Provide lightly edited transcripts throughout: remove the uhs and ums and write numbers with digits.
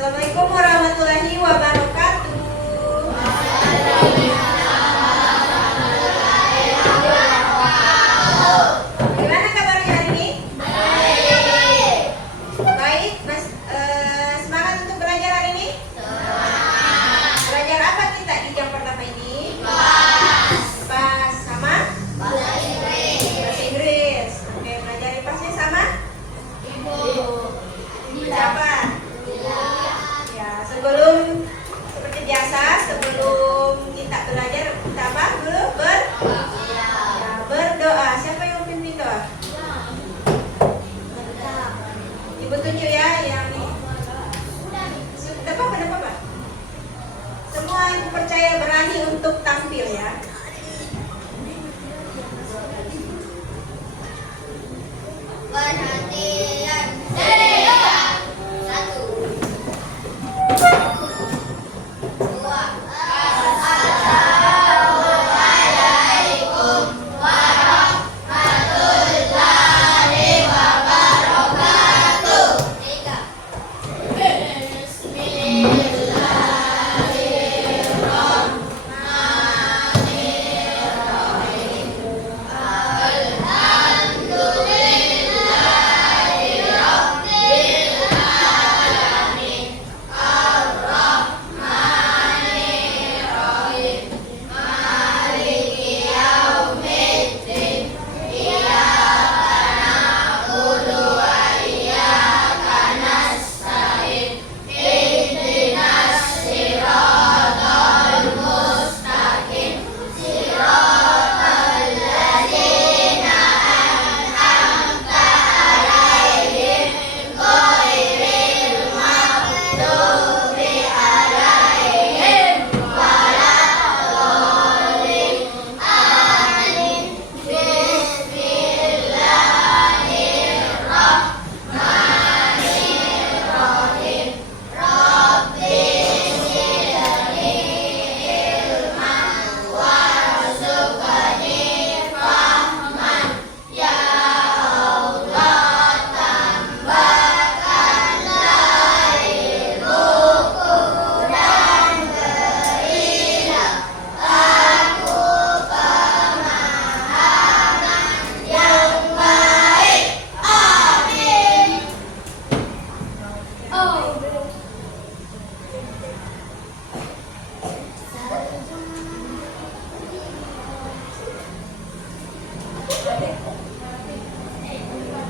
Assalamualaikum warahmatullahi wabarakatuh. Gimana kabarnya hari ini? Baik, Mas. Semangat untuk belajar hari ini? Belajar apa kita di jam pertama ini? Pas sama? Bahasa Inggris. Oke, belajar pasnya sama? Siapa? Ya, seperti biasa, sebelum kita belajar, kita apa dulu? Berdoa. Siapa yang pimpin doa? Ibu tunjuk ya, yang tidak apa-apa. Semua ibu percaya berani untuk tampil ya. Perhatian. Satu. Dua. Assalamualaikum warahmatullahi wabarakatuh. Tiga.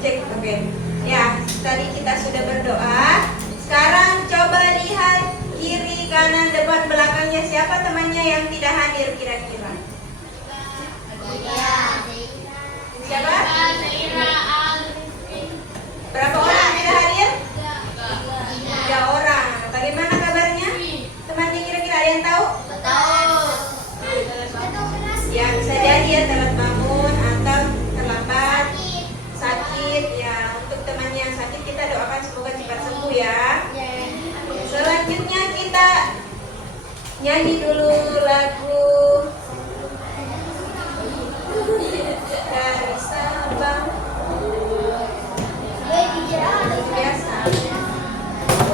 Cek, oke. Ya, tadi kita sudah berdoa. Sekarang coba lihat kiri, kanan, depan, belakangnya. Siapa temannya yang tidak hadir kira-kira? Siapa? Berapa orang yang tidak hadir? 3 orang. Bagaimana kabarnya? Temannya kira-kira ada yang tahu? Ya, bisa jadi ya telat bangun atau terlambat, sakit. Ya, untuk temannya yang sakit kita doakan semoga cepat sembuh ya. Selanjutnya kita nyanyi dulu lagu dari Sabang. Biasa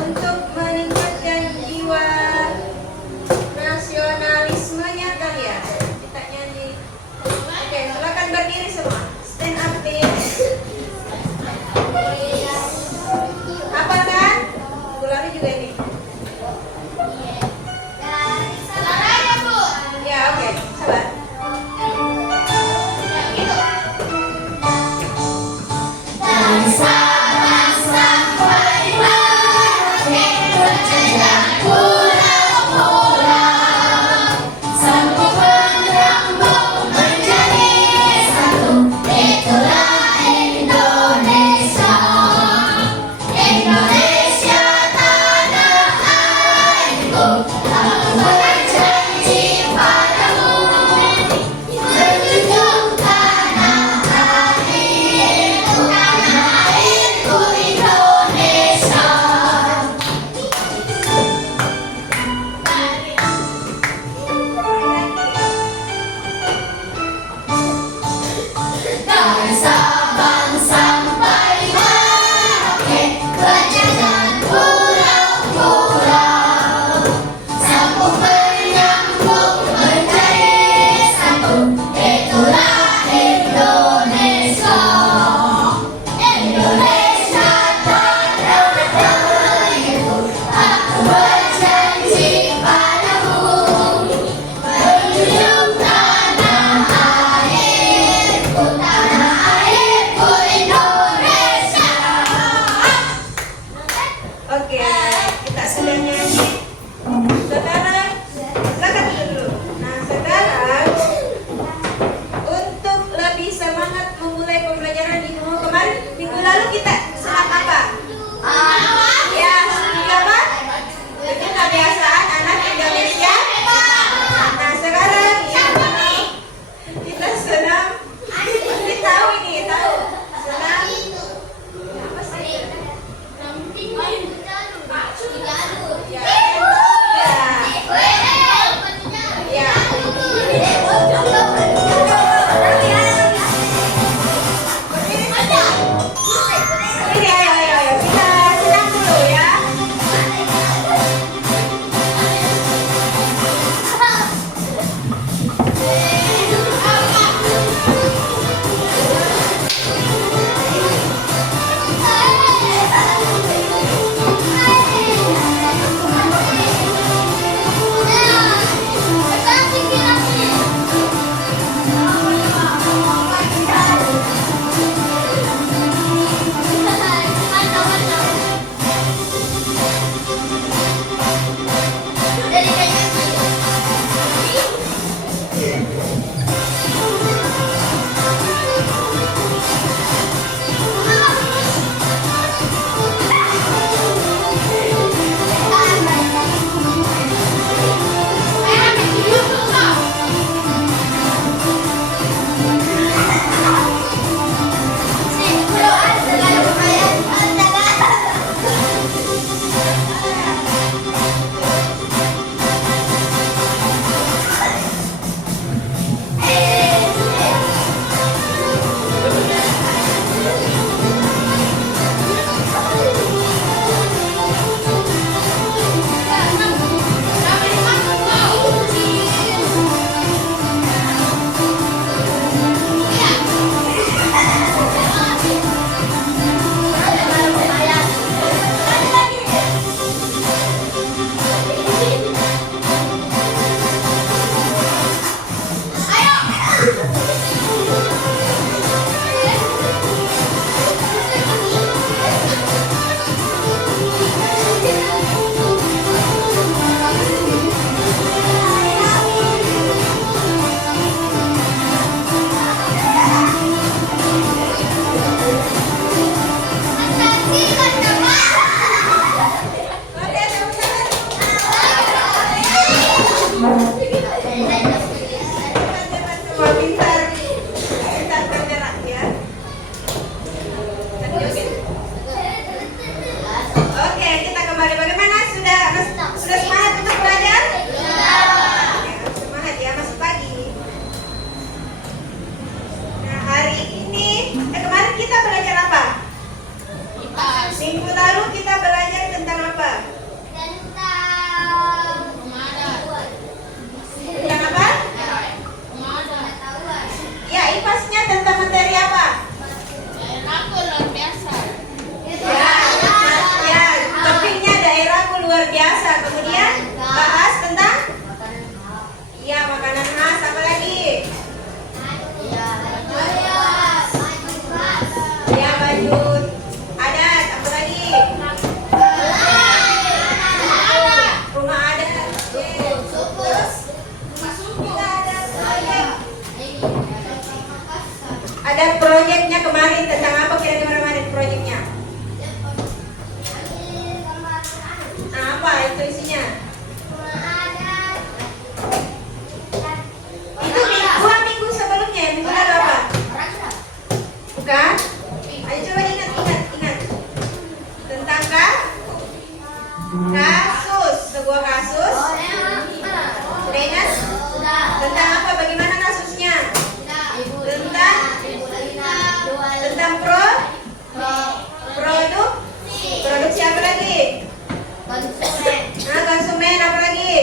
untuk meningkatkan jiwa nasionalismenya kalian. Kita nyanyi. Oke, silakan berdiri semua. Stand up please. Apa kan? Gulari juga ini. Dari Sabang Oke, kita sudah nyanyi. Sekarang silakan dulu. Nah, sekarang untuk lebih semangat memulai pembelajaran di kemarin minggu lalu kita sehat apa? Ya, apa? Itu kebiasaan anak Indonesia. Nah, sekarang kita senam. Pasti tahu ini, tahu. Senam. Apa sih? Ya. Ya. Ini ayo kita senam dulu ya. Semua pintar bergerak ya. Oke, kita kembali. Bagaimana? Sudah semangat untuk belajar? Oke, semangat ya, masih pagi. Nah, hari ini kemarin kita belajar apa? Minggu lalu kita belajar tentang apa? Tentang apa? Ya, IPAS-nya tentang materi apa? Ya, topiknya daerahku luar biasa. Kemudian bahas tentang makanan khas. Apa lagi? Ya, baju adat. Apa lagi? Rumah adat. Terus kita ada proyeknya kemarin. Tentang apa kira-kira kemarin proyeknya? Nah, apa itu isinya? Itu 2 minggu sebelumnya, minggu lalu apa? Bukan? Ayo coba ingat. Tentang kasus, sebuah kasus. Sudah ingat? Tentang apa? Bagaimana kasusnya? Tentang produksi apa lagi? Nah, konsumen apa lagi?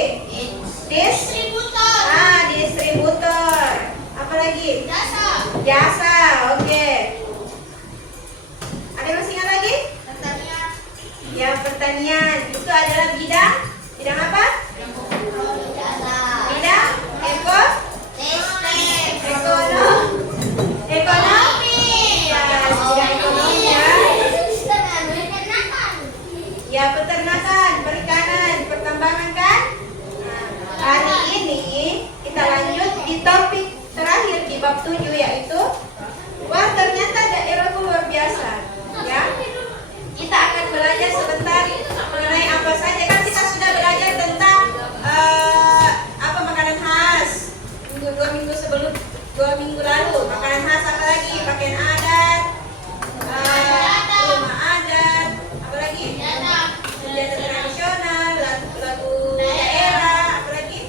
Distributor. Apa lagi? Jasa. Oke. Ada yang masih ingat lagi? Ya, pertanian. Itu adalah bidang apa? Bidang ekonomi. Ya, bidang ekonomi ya. Ya, peternakan, perikanan, pertambangan kan? Nah, hari ini kita lanjut di topik terakhir di bab 7 yaitu wah ternyata daerahku luar biasa. Ya, kita akan belajar sebentar mengenai apa saja kan kita sudah belajar tentang apa makanan khas dua minggu lalu makanan khas apa lagi pakaian adat, rumah adat, apa lagi senjata tradisional, lagu daerah, apa lagi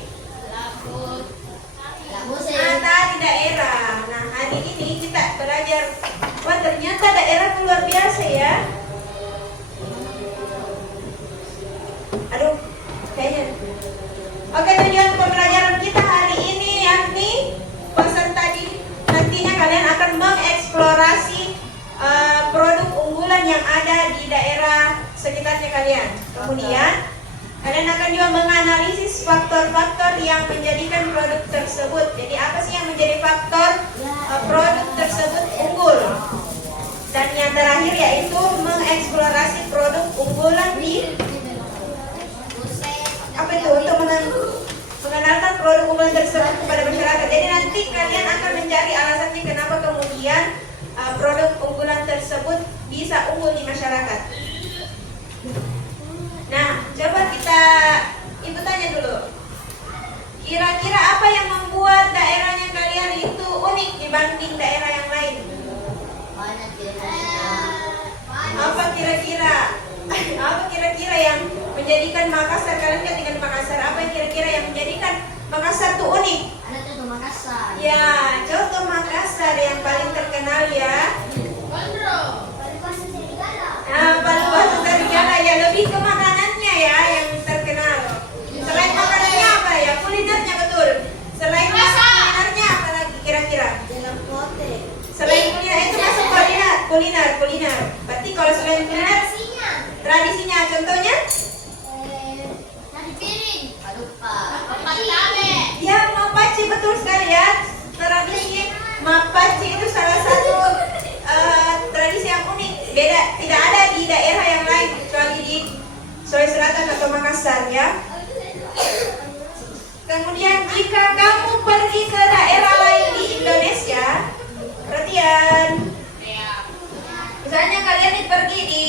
tari daerah. Nah hari ini kita belajar wah ternyata daerah luar biasa ya. Aduh, kayaknya. Oke, tujuan pembelajaran kita hari ini yakni pesan tadi nantinya kalian akan mengeksplorasi produk unggulan yang ada di daerah sekitarnya kalian. Kemudian kalian akan juga menganalisis faktor-faktor yang menjadikan produk tersebut. Jadi apa sih yang menjadi faktor produk tersebut unggul? Dan yang terakhir yaitu mengeksplorasi produk unggulan di apa itu untuk mengenalkan produk unggulan tersebut kepada masyarakat. Jadi nanti kalian akan mencari alasannya kenapa kemudian produk unggulan tersebut bisa unggul di masyarakat. Nah, coba ibu tanya dulu. Kira-kira apa yang membuat daerahnya kalian itu unik dibanding daerah yang lain? Apa kira-kira yang menjadikan Makassar, kalian kan tinggal di Makassar, apa yang kira-kira yang menjadikan Makassar itu unik? Ada contoh Makassar. Ya, contoh Makassar yang paling terkenal ya. Palu Batu Serigala ya, lebih ke makanannya ya yang terkenal. Selain makanannya apa ya? Kulinernya betul. Selain kulinernya apa lagi kira-kira? Selain kuliner itu masuk kuliner. Berarti kalau selain kuliner tradisinya contohnya? Nasi piring. Lupa. Ya, mapaci betul sekali ya. Tradisi mapaci itu salah satu tradisi yang unik. Beda, tidak ada di daerah yang lain kecuali di Sulawesi Selatan atau Makassar ya. Kemudian jika kamu pergi ke daerah lain di Indonesia, perhatian. Misalnya kalian pergi di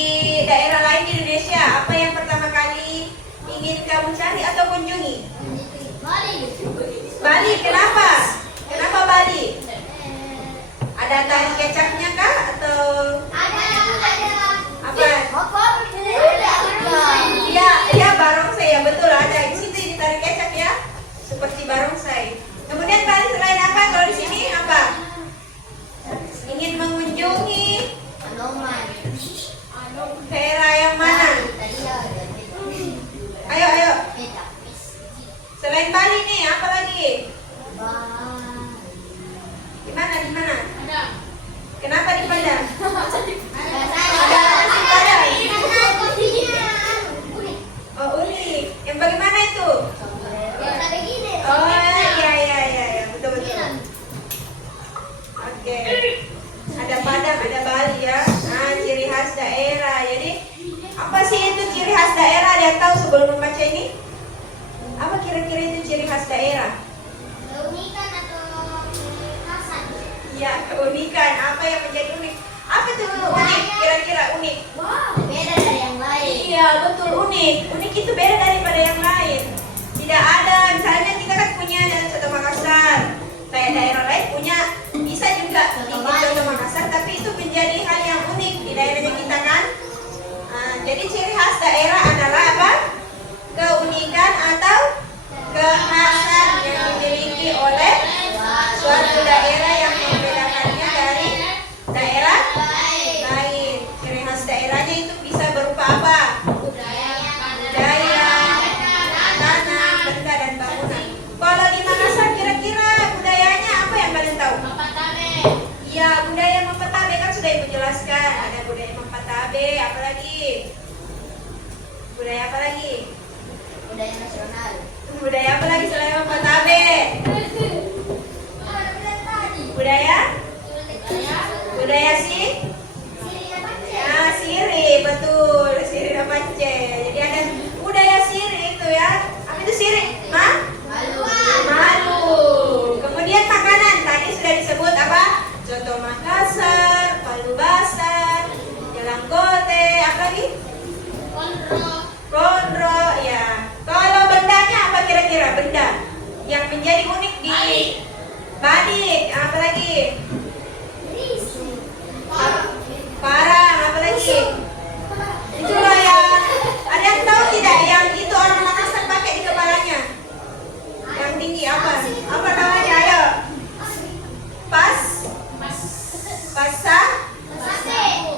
daerah lain di Indonesia, apa yang pertama kali ingin kamu cari atau kunjungi? Bali, kenapa? Kenapa Bali? Ada tari kecapnya kah atau apa? Ya barongsai ya betul ada di situ di tari kecap ya, seperti barongsai. Kemudian Bali selain apa? Kalau di sini apa? Ingin mengunjungi daerah yang mana? Ayo. Selain Bali nih, apa lagi? Di mana? Kenapa di Padang? Oh, unik. Yang bagaimana itu? Oh, iya. Betul. Oke. Ada Padang, ada Bali ya. Nah, ciri khas daerah. Jadi, apa sih itu ciri khas daerah? Ada yang tahu sebelum membaca ini? Apa kira-kira itu ciri khas daerah? Keunikan atau kekhasan? Ya, keunikan. Apa yang menjadi unik? Apa tuh unik? Kira-kira unik? Beda dari yang lain. Iya, betul unik. Unik itu beda daripada yang lain. Tidak ada, misalnya kita kan punya contoh Makassar. Kayak daerah lain punya, bisa juga bikin contoh Makassar, tapi itu menjadi hal yang unik di daerahnya kita kan. Jadi ciri khas daerah adalah apa? Keunikan atau kekhasan yang dimiliki oleh suatu daerah yang membedakannya dari daerah lain. Ciri khas daerahnya itu bisa berupa apa? Budaya, tanah, benda dan bangunan. Kalau di Makassar kira-kira budayanya apa yang kalian tahu? Ya, budaya Mempatabe kan sudah ibu jelaskan. Ada budaya Mempatabe, apa lagi? Budaya apa lagi? Budaya nasional. Budaya apa lagi selain Mempatabe? Budaya sih? Ya, siri, betul. Siri Rapance. lagi? Parang, apa lagi? Itulah yang ada yang tahu tidak? Yang itu orang Makassar pakai di kepalanya. Yang tinggi apa? Apa namanya? Ayo. Pas. Pasa.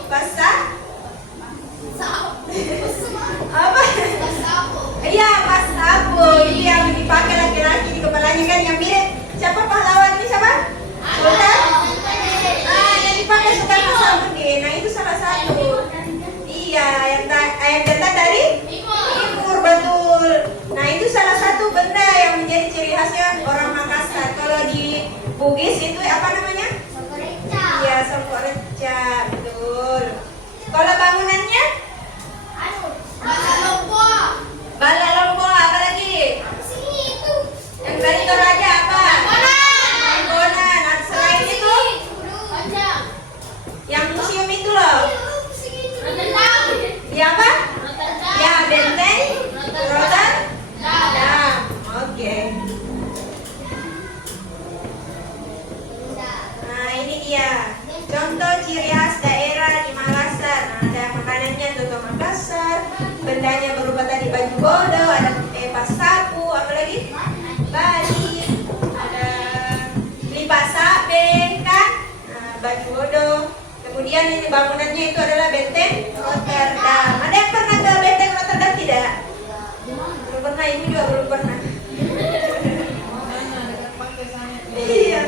Pasa. Apa? Iya, pas sapu. Ini yang dipakai laki-laki di kepalanya kan yang mirip. Siapa pahlawan ini siapa? Sultan. Yang dipakai Sultan Hasanuddin. Nah itu salah satu. Iya, yang datang dari timur, betul. Nah itu salah satu benda yang menjadi ciri khasnya orang Makassar. Kalau di Bugis itu apa namanya? Iya, sampok reca, betul. Kalau bangunannya? Bala Lombok, apa lagi? Yang dari Toraja apa? Manggonan. Nah, selain itu, yang museum itu loh. Ya apa? Ya benteng Rotterdam. Oke. Nah ini dia contoh ciri khas daerah di Makassar. Nah ada makanannya Toto Makassar. Bendanya berupa tadi baju bodo, ada pas sapu, apa lagi? Bali, ada lipat sabeng kan? Nah, baju bodo. Kemudian ini bangunannya itu adalah benteng Rotterdam. Ada yang pernah ke benteng Rotterdam tidak? Belum pernah, ibu juga belum pernah. Iya.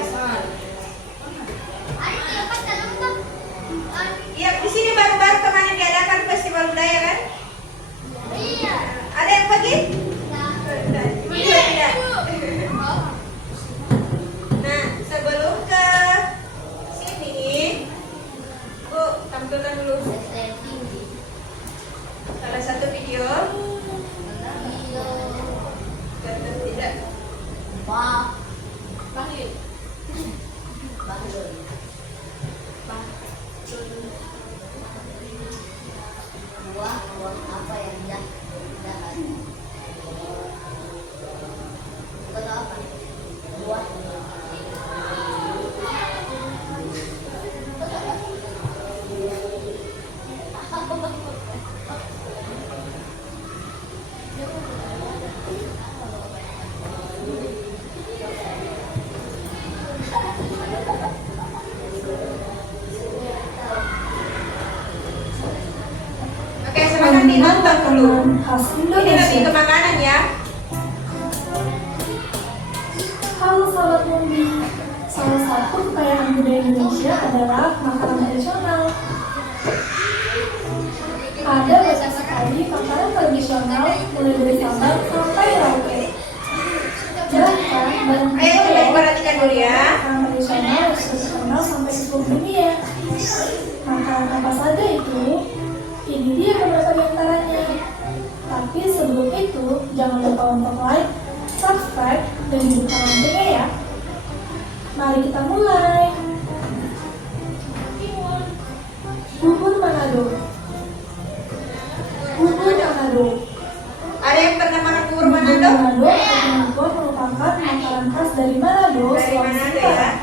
Iya, di sini baru-baru kemarin diadakan festival budaya kan? Ada yang pergi? Ibu juga tidak. Nah, sebelum ke sini, Bu, tampilkan dulu salah satu video. Betul tidak? Buah apa yang dah apa? Buah. Oke, silakan ditonton dulu. Khas Ini lebih ke Indonesia. makanan ya. Halo sahabat Mundi, salah satu kekayaan budaya Indonesia adalah makanan tradisional. Ada banyak sekali makanan tradisional mulai dari sambal sampai rauke. Bahkan banyak Ayo coba diperhatikan dulu ya. makanan tradisional yang sudah terkenal sampai ke seluruh dunia. Makanan apa saja itu? Ini dia beberapa di antaranya. Tapi sebelum itu, jangan lupa untuk like, subscribe, dan hidupkan loncengnya ya. Mari kita mulai. Bubur Manado. Bubur Manado. Ada yang pernah makan bubur Bubur Manado? Manado atau bubur merupakan makanan khas dari Manado, Dari Sulawesi Manado ya. Selatan.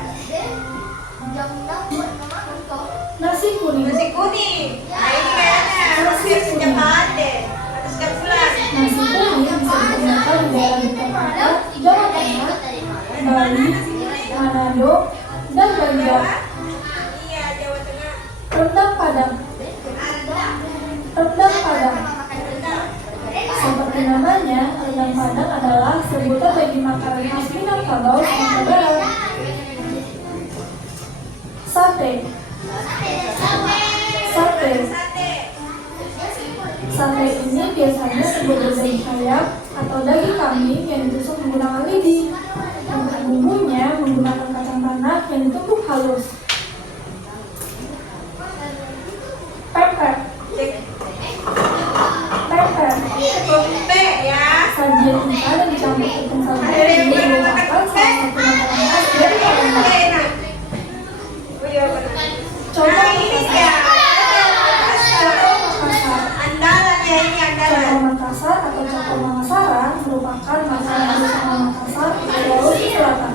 Nasi kuning. Nasi kuning. Nah ini kayaknya hampir sejak Malate atau setiap bulan. Nasi kuning bisa ditemukan di daerah Yogyakarta, Jawa Tengah, Bali, Manado, dan Banjar. Iya, Jawa Tengah. Rendang Padang. Rendang Padang. Seperti namanya, rendang Padang adalah sebutan bagi makanan khas Minangkabau, Sumatera Barat. Sate. Sate. Sate. Sate ini biasanya terbuat dari daging ayam atau daging kambing yang ditusuk menggunakan lidi. Untuk bumbunya menggunakan kacang tanah yang ditumbuk halus. Pepper. Pepper. Pempe ya. Sajian ikan yang dicampur tepung sagu Ada yang ini pernah makan merupakan pempe? salah satu makanan khas dari Palembang. Enak. Oh iya pernah. Coba Nah ini dia. Coto Makassar. Andalan ya ini Coto andalan. Makassar atau coto Makasaran merupakan makanan tradisional Makassar, Sulawesi Selatan.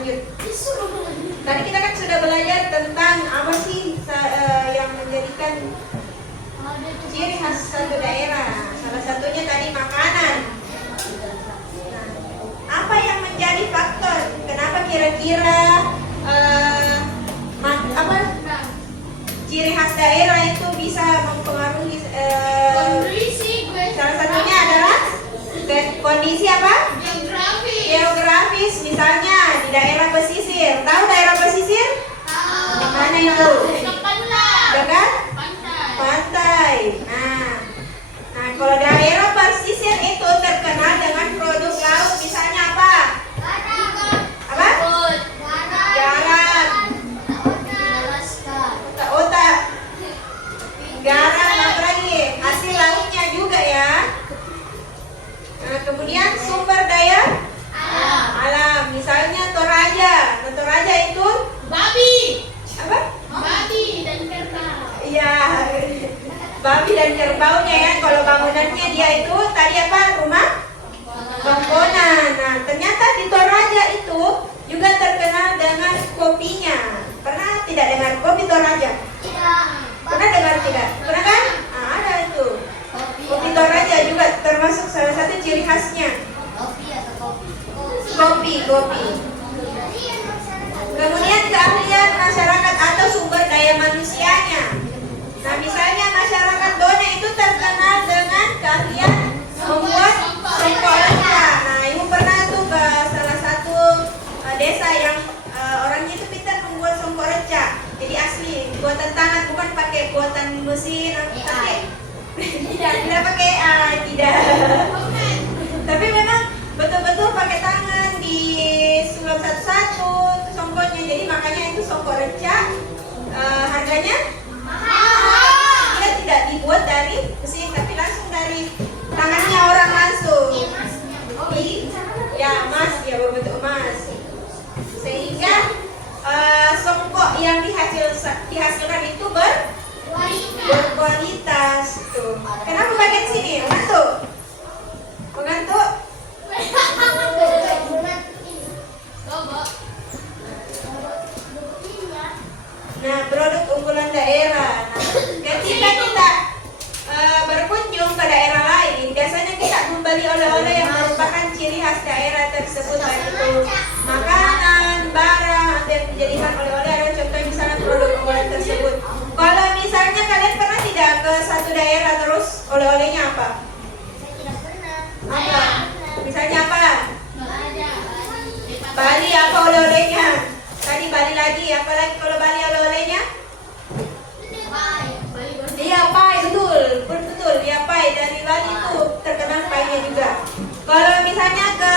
lanjut. Tadi kita kan sudah belajar tentang apa sih yang menjadikan ciri khas satu daerah. Salah satunya tadi makanan. Nah, apa yang menjadi faktor? Kenapa kira-kira ciri khas daerah itu bisa mempengaruhi? Salah satunya adalah kondisi apa? Geografis. Misalnya di daerah pesisir. Tahu daerah pesisir? Mana itu? Dekat pantai. Nah, kalau daerah pesisir itu terkenal dengan produk laut. Misalnya apa? Apa? Garam, otak, garam, apa lagi? Hasil lautnya juga ya. Nah, kemudian sumber daya alam. Misalnya Toraja. Nah, Toraja itu apa? Iya, babi dan kerbaunya ya. Kalau bangunannya dia itu tadi apa? Rumah bangunan. Nah, ternyata di Toraja itu juga terkenal dengan kopinya. Pernah tidak dengar kopi Toraja? Pernah dengar tidak? Pernah kan? Nah, ada itu. Kopi Toraja juga termasuk salah satu ciri khasnya. Kopi. Kemudian keahlian masyarakat atau sumber daya manusianya. Nah, misalnya masyarakat Dona itu terkenal dengan keahlian membuat songkok reca. Nah, ibu pernah tuh ke salah satu desa yang orangnya itu pintar membuat songkok reca. Jadi asli, buatan tangan, bukan pakai buatan mesin. Tidak pakai tidak. Tapi memang betul-betul pakai tangan disulap satu-satu itu songkoknya. Jadi makanya itu songkok reca harganya mahal. Dia tidak dibuat dari mesin tapi langsung dari tangannya orang langsung. Ya emas, ya berbentuk emas. Sehingga songkok yang dihasilkan itu berkualitas tuh. Kenapa bagian sini? Mengantuk? Nah, produk unggulan daerah. Nah, ketika kita berkunjung ke daerah lain, biasanya kita membeli oleh-oleh yang merupakan ciri khas daerah tersebut, baik itu makanan, barang, atau yang dijadikan oleh-oleh adalah contoh misalnya produk unggulan tersebut. Kalau misalnya kalian pernah tidak ke satu daerah terus oleh-olehnya apa? Apa? Misalnya apa? Bali, apa oleh-olehnya? Tadi Bali lagi, apa lagi kalau Bali oleh-olehnya? Iya, pai, betul. Iya, pai dari Bali itu terkenal painya juga. Kalau misalnya ke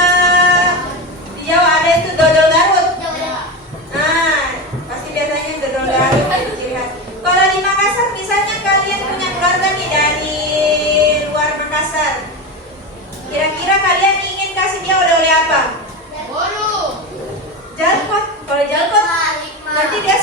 Jawa ada itu dodol Garut. Nah, pasti biasanya dodol Garut itu ciri khas. Kalau di Makassar misalnya kalian punya keluarga nih dari luar Makassar. Kira-kira kalian ingin kasih dia oleh-oleh apa? Jalkot. Kalau jalkot nanti dia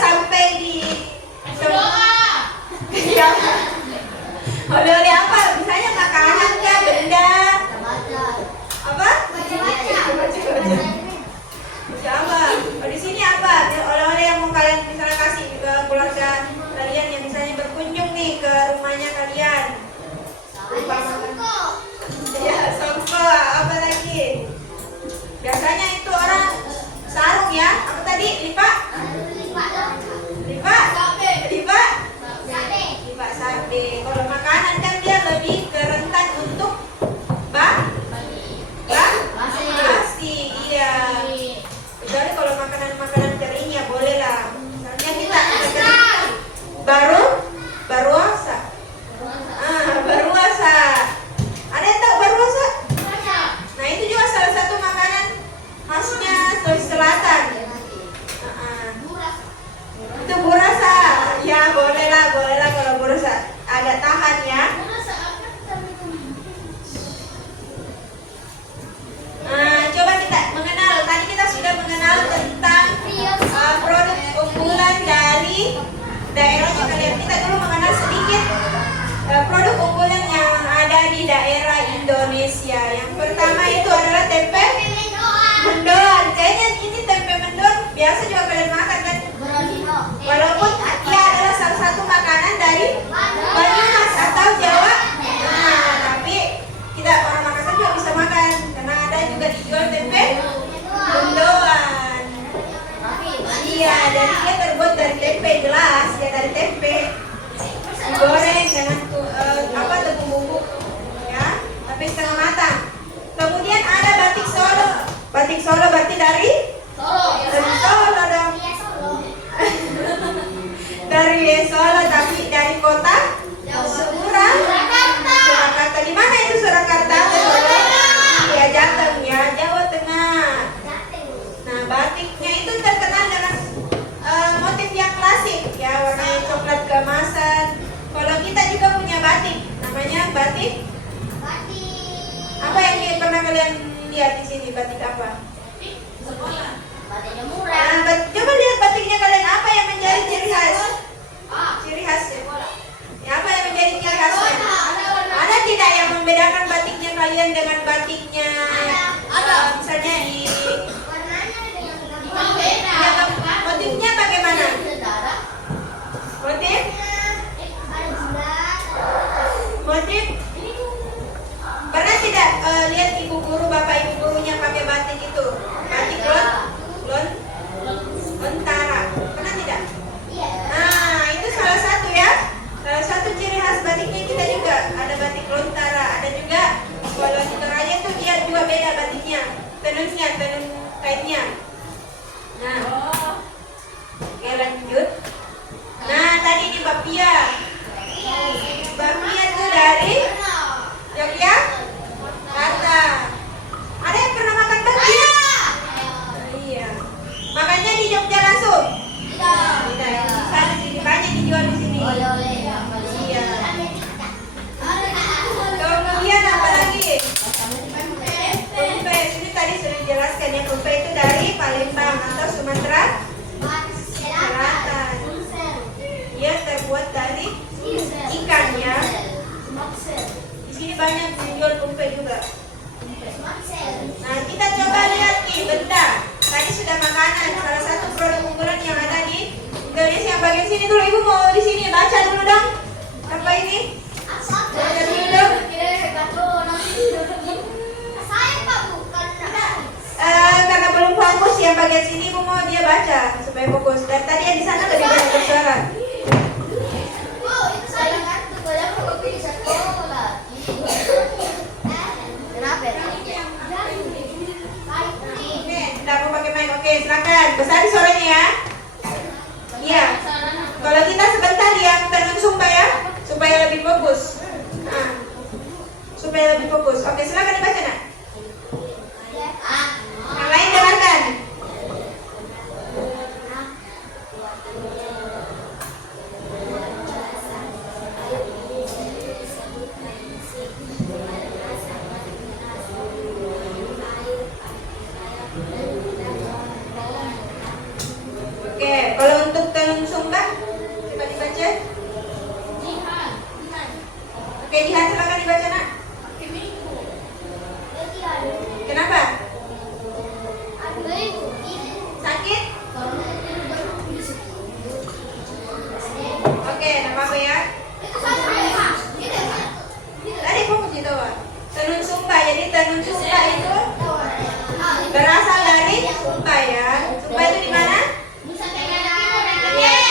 biasa juga kalian makan kan? Beralino. Walaupun ia adalah salah satu makanan dari Banyumas atau Jawa. Nah, tapi kita orang Makassar juga bisa makan karena ada juga dijual tempe mendoan. Iya, dan dia terbuat dari tempe, jelas ya, dari tempe digoreng dengan tepung bubuk ya, tapi setengah matang. Kemudian ada batik Solo. Batik Solo berarti dari Solo dong. Dari Solo, tapi dari kota Surakarta. Di mana itu Surakarta? Solo. Ya, Jateng ya, Jawa Tengah. Nah, batiknya itu terkenal dengan motif yang klasik ya, warna coklat keemasan. Kalau kita juga punya batik, namanya batik. Apa yang pernah kalian lihat di sini? Batik apa? Batiknya murah. Nah, coba lihat batiknya kalian, apa yang menjadi ciri khas? Ciri khasnya. Ya, apa yang menjadi ciri khasnya? Ada tidak yang membedakan batiknya kalian dengan batiknya? Misalnya di motifnya bagaimana? Motif? Pernah tidak lihat ibu guru, bapak ibu gurunya pakai batik itu? Batik lontara. Pernah tidak? Nah, itu salah satu ya. Salah satu ciri khas batiknya kita juga. Ada batik lontara, ada juga kalau di Toraja tuh dia juga beda batiknya. Tenun kainnya. Nah, oke lanjut. Nah, tadi di bapia. Bapia itu dari Yogyakarta. Ada yang pernah makan bapia? Iya. Makannya di Jogja langsung? Tidak. Banyak dijual di sini. Iya. Kemudian apa lagi? Pempe. Ini tadi sudah dijelaskan ya. Pempe itu dari Palembang atau Sumatera Selatan. Dia terbuat dari ikan ya. Di sini banyak dijual pempe juga. Nah, kita coba lihat nih benda. Tadi sudah makanan, salah satu produk unggulan yang ada di Indonesia. Bagian sini dulu, ibu mau di sini baca dulu dong. Apa ini? Baca dulu dong. Karena belum fokus yang bagian sini, ibu mau dia baca supaya fokus. Dan tadi yang di sana lebih banyak bersuara. Tidak mau pakai mic, oke silakan. Besar suaranya ya. Iya. Kalau kita sebentar yang tenun sumba ya, supaya lebih fokus. Nah, supaya lebih fokus. Oke, silakan dibaca nak. Yang lain dengarkan. Oke, kalau untuk tenun sumba coba dibaca. Oke, Jihan silakan dibaca nak. Kenapa? Sakit? Oke, nama apa ya? Tadi fokus itu Wak. Tenun sumba. Jadi tenun sumba itu berasal dari Sumba ya. Sumba itu di mana?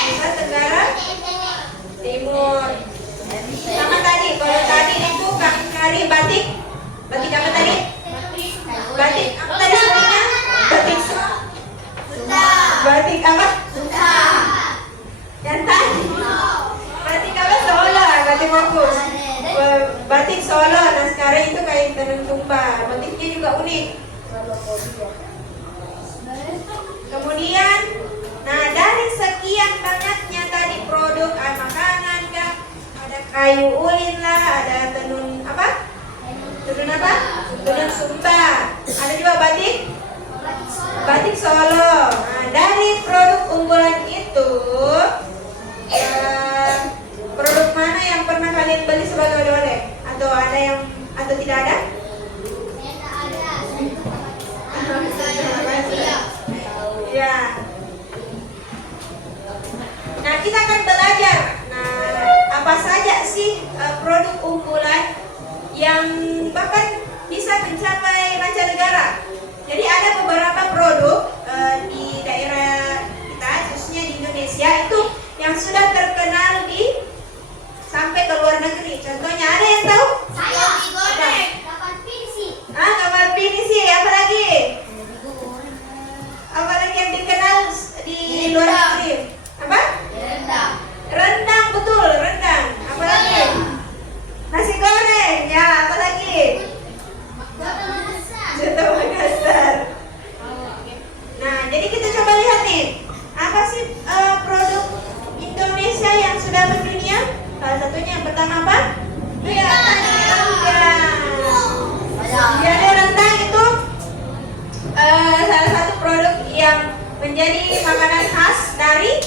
Nusa Tenggara Timur. Sama tadi, kalau tadi itu kami cari batik. Batik apa tadi? Batik apa tadi sebelumnya? Batik apa? Yang tadi? Batik apa? Solo. Batik fokus. Batik Solo. Nah sekarang itu kain tenun sumba. Motifnya juga unik. Kemudian, nah dari sekian banyaknya tadi produk makanan kah, ada kayu ulin lah, ada tenun apa? Tenun apa? Tenun sumba. Ada juga batik Solo. Nah dari produk unggulan itu, produk mana yang pernah kalian beli sebagai oleh-oleh? Atau ada yang atau tidak ada? Ya. yang bahkan bisa mencapai mancanegara. Jadi ada beberapa produk di daerah kita, khususnya di Indonesia itu yang sudah terkenal di sampai ke luar negeri. Contohnya ada yang tahu? Saya goreng. Kapan pinsi? Kamar pinisi, apa lagi? Apa lagi yang dikenal di luar negeri? Apa? Rendang. Rendang, betul, rendang. Apa lagi? Nasi goreng, ya, apa lagi? Soto Makassar. Nah, jadi kita coba lihat nih, apa sih produk Indonesia yang sudah mendunia? Salah satunya yang pertama apa? Iya, rendang. Jadi rendang itu salah satu produk yang menjadi makanan khas dari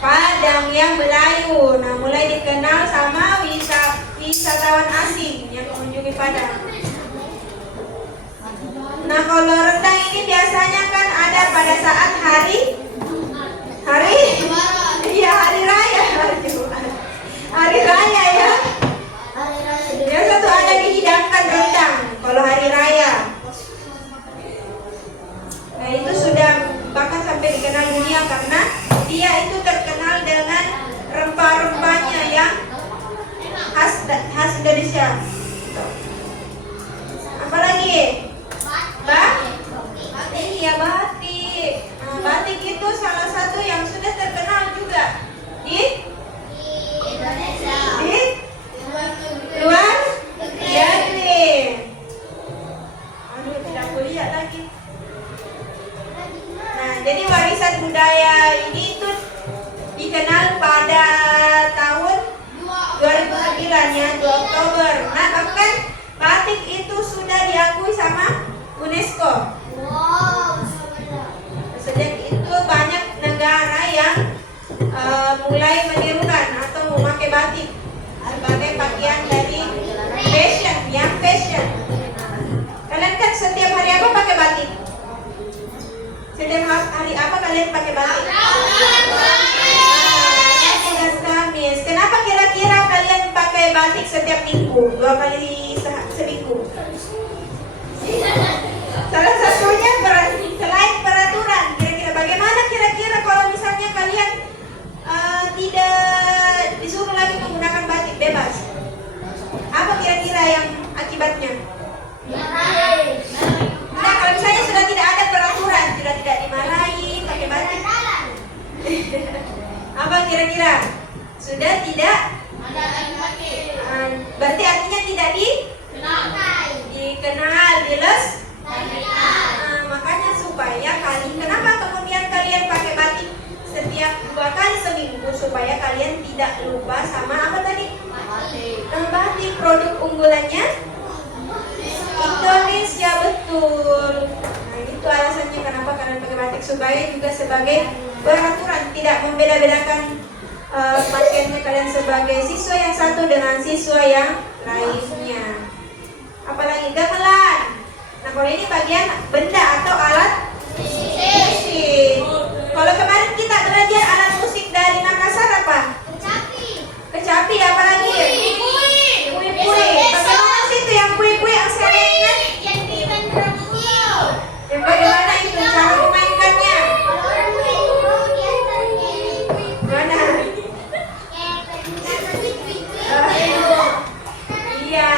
Padang yang Melayu. Nah, mulai dikenal sama wisatawan asing yang mengunjungi Padang. Nah, kalau rendang ini biasanya kan ada pada saat hari raya. Hari raya ya. Biasa tuh ada dihidangkan rendang kalau hari raya. Nah, itu sudah bahkan sampai dikenal dunia karena dia itu terkenal dengan rempah-rempahnya yang khas Indonesia. Apalagi? Batik, ya batik. Nah, batik itu salah satu yang sudah terkenal juga di Indonesia. di luar negeri. Aduh, tidak kuliah lagi. Nah, jadi warisan budaya ini itu dikenal pada tahun 2009 ya, 2 Oktober. Nah, bahkan batik itu sudah diakui sama UNESCO. Wow. Sejak itu banyak negara yang mulai menirukan atau memakai batik sebagai bagian dari fashion. Kalian kan setiap hari apa pakai batik? Setiap hari apa kalian pakai batik? Tugas Kamis. Kenapa kira-kira kalian pakai batik setiap minggu? 2 kali seminggu? Salah satunya selain peraturan, kira-kira bagaimana kira-kira kalau misalnya kalian tidak disuruh lagi menggunakan batik bebas? Apa kira-kira yang akibatnya? Nah, kalau misalnya sudah tidak ada peraturan, sudah tidak dimarahi pakai batik, apa kira-kira? Sudah tidak? Berarti artinya tidak dikenal, makanya supaya kenapa kemudian kalian pakai batik setiap 2 kali seminggu supaya kalian tidak lupa sama apa tadi? Batik, produk unggulannya Indonesia, betul. Nah, itu alasannya kenapa kalian pakai batik, supaya juga sebagai peraturan, tidak membeda-bedakan pakaiannya kalian sebagai siswa yang satu dengan siswa yang lainnya. Apalagi gamelan. Nah, kalau ini bagian benda atau alat musik. Kalau kemarin kita belajar alat musik dari Makassar apa? Kecapi, apalagi? Kui-kui. Bagaimana sih itu yang kui-kui yang saya ingat? Yang bagaimana itu cara memainkannya? Mana? Iya,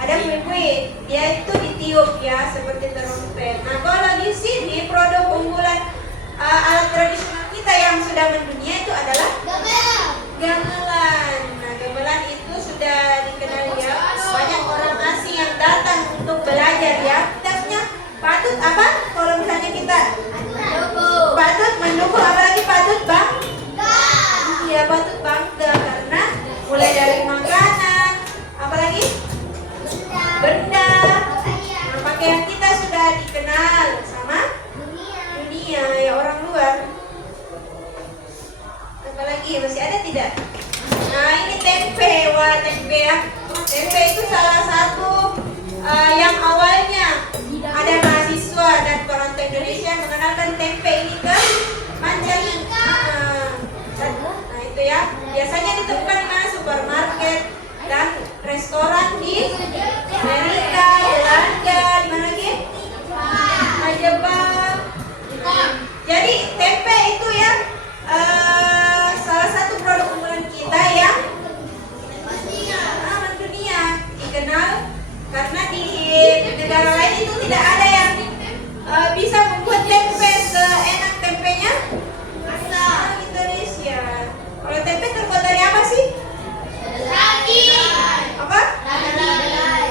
ada kui-kui. Dia itu ditiup ya, seperti trompet. Nah, kalau di sini produk unggulan alat tradisional kita yang sudah mendunia itu adalah gamelan. Nah, gamelan itu sudah dikenal ya, banyak orang asing yang datang untuk belajar ya. Tidaknya patut apa? Kalau misalnya kita patut mendukung, apalagi patut iya, patut bangga karena mulai dari makanan, apalagi benda. Nah, pakaian kita sudah dikenal sama dunia ya, orang luar. Apalagi masih ada tidak? Nah, ini tempe. Wah, tempe ya. Tempe itu salah satu yang awalnya ada mahasiswa dan perantau Indonesia mengenalkan tempe ini ke mancanegara. Nah, itu ya biasanya ditemukan di mana? Supermarket dan restoran di negara lain itu tidak ada yang bisa membuat tempe seenak tempenya orang Indonesia. Kalau tempe terbuat dari apa sih? Apa?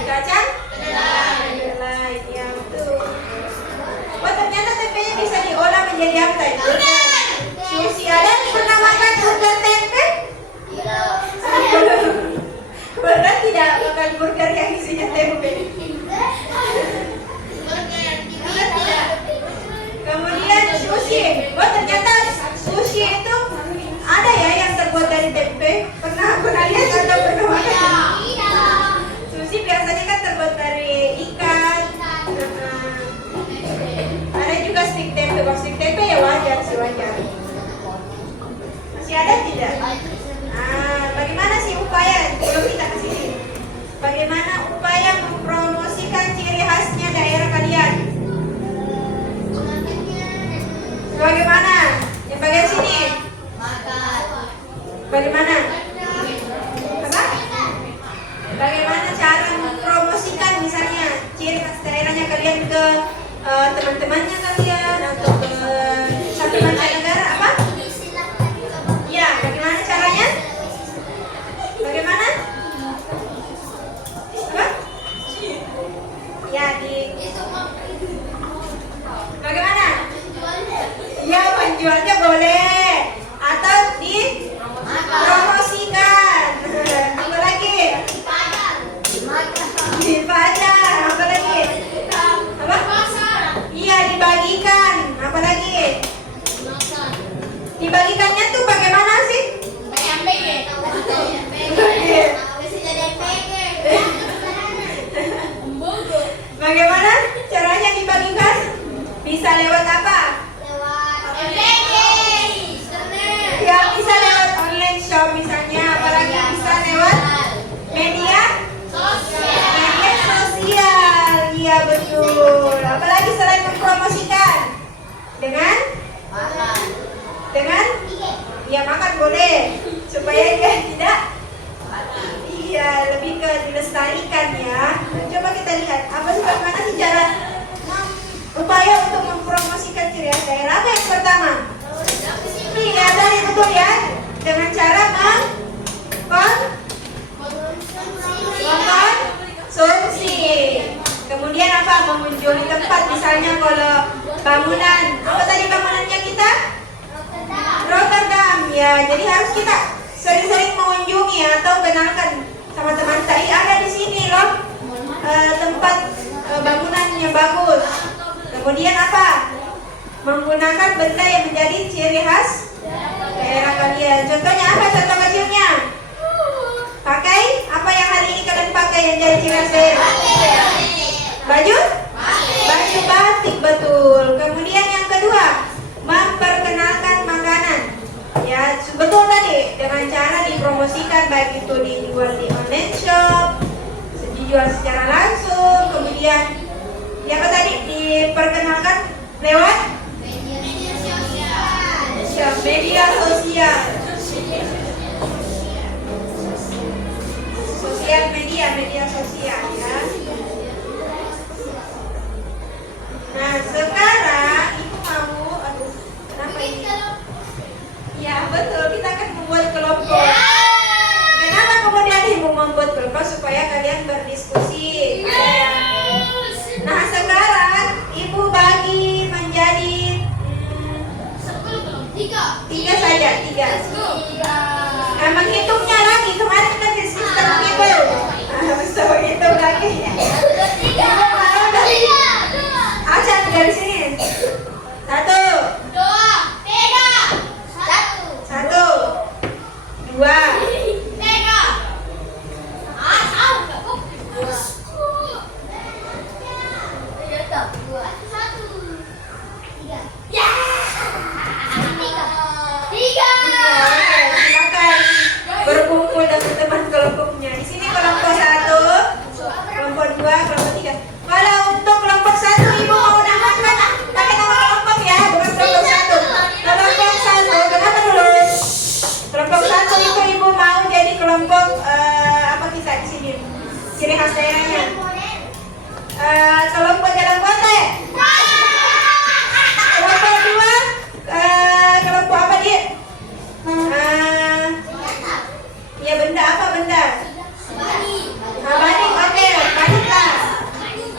Kacang? Kedelai, ya betul. Oh ternyata tempenya bisa diolah menjadi apa itu? Sushi. Ada yang pernah makan burger tempe? Benar tidak makan burger yang isinya tempe. Kemudian sushi. Oh ternyata sushi itu ada ya yang terbuat dari tempe. Pernah lihat atau pernah makan? Sushi biasanya kan terbuat dari ikan. Ada juga stick tempe. Kalau stick tempe ya wajar sih, wajar. Masih ada tidak? Bagaimana sih upaya? Belum kita ke sini. Bagaimana upaya mempromosikan ciri khasnya daerah kalian? Bagaimana? Yang bagian sini. Bagaimana? Apa? Bagaimana cara mempromosikan misalnya ciri khas daerahnya kalian ke teman-temannya kalian atau ke satu negara apa? Ya, bagaimana caranya? Bagaimana? Apa? Ya, bagaimana? Ya, penjualnya boleh atau dipromosikan. Apa lagi? Dipajang. Apa lagi? Apa? Iya, dibagikan. Apa lagi? Dibagikannya tuh bagaimana sih? Bagaimana caranya dibagikan? Bisa lewat apa? Ya bisa lewat online shop misalnya, apalagi bisa lewat media sosial. Iya betul. Apalagi selain mempromosikan dengan ya makan boleh supaya dia tidak lebih ke dilestarikan ya. Coba kita lihat apa sih bagaimana sih cara upaya untuk mempromosikan ciri khas daerah. Apa yang pertama? Ya tadi betul ya, dengan cara mengkonsumsi. Kemudian apa? Mengunjungi tempat, misalnya kalau bangunan, apa tadi bangunannya kita? Rotterdam ya. Jadi harus kita sering-sering mengunjungi atau kenalkan sama teman tadi ada di sini loh tempat bangunannya bagus. Kemudian apa? Menggunakan benda yang menjadi ciri khas daerah kalian. Contohnya apa? Contoh kecilnya. Pakai apa yang hari ini kalian pakai yang jadi ciri khas daerah? Baju batik, betul. Kemudian yang kedua, memperkenalkan makanan. Ya, betul tadi, dengan cara dipromosikan baik itu dijual di online shop, dijual secara langsung, kemudian ya apa tadi diperkenalkan lewat media sosial. Media sosial ya. Nah, sekarang ibu mau kenapa ini? Ya, betul, kita akan membuat kelompok. Kenapa kemudian ibu membuat kelompok? Supaya kalian berdiskusi. Nah, sekarang ibu bagi menjadi tiga saja. Menghitungnya lagi, kemarin kita sistem hitung. Bisa hitung lagi.